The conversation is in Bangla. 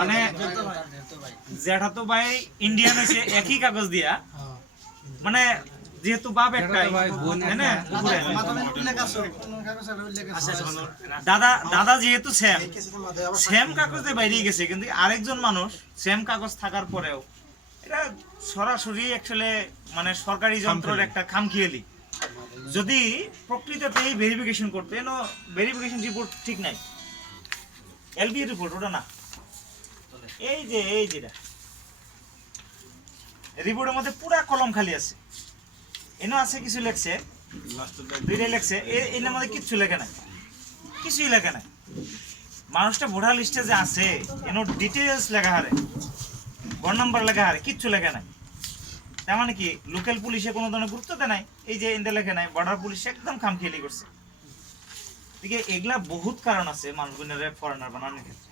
মানে জ্যাঠাতো ভাই ইন্ডিয়ান হইছে একই কাগজ দিয়া, মানে যেহেতু বাপ একটাই তাই না, দাদা দাদা যেহেতু সেম সেম কাগজে বাইরে গেছে, কিন্তু আরেকজন মানুষ সেম কাগজ থাকার পরেও এটা সরাসরি অ্যাকচুয়ালি মানে সরকারি যন্ত্রের একটা খামখেয়ালি। যদি প্রকৃততেই ভেরিফিকেশন করতে, এনো ভেরিফিকেশন রিপোর্ট ঠিক নাই, এলবি রিপোর্ট ওটা না, এই যেটা রিপোর্টের মধ্যে পুরা কলম খালি আছে, এনো আছে কিছু লেখছে, দুইটাই লেখছে, এর মধ্যে কিচ্ছু লেখে নাই, কিছুই লেখে নাই। মানুষটা ভোটার লিস্টে যে আছে এনো ডিটেলস লেখা হারে, ঘর নাম্বার লেখা হারে, কিচ্ছু লেখে নাই। তার মানে কি লোকাল পুলিশে কোনো ধরনের গুরুত্ব দেয় নাই, এই যে ইন্দে লেখে নাই, বর্ডার পুলিশ একদম খামখেয়ালি করছে। ঠিক এগুলা বহুত কারণ আছে মানুষগুলোর ফরেনার বানানোর ক্ষেত্রে।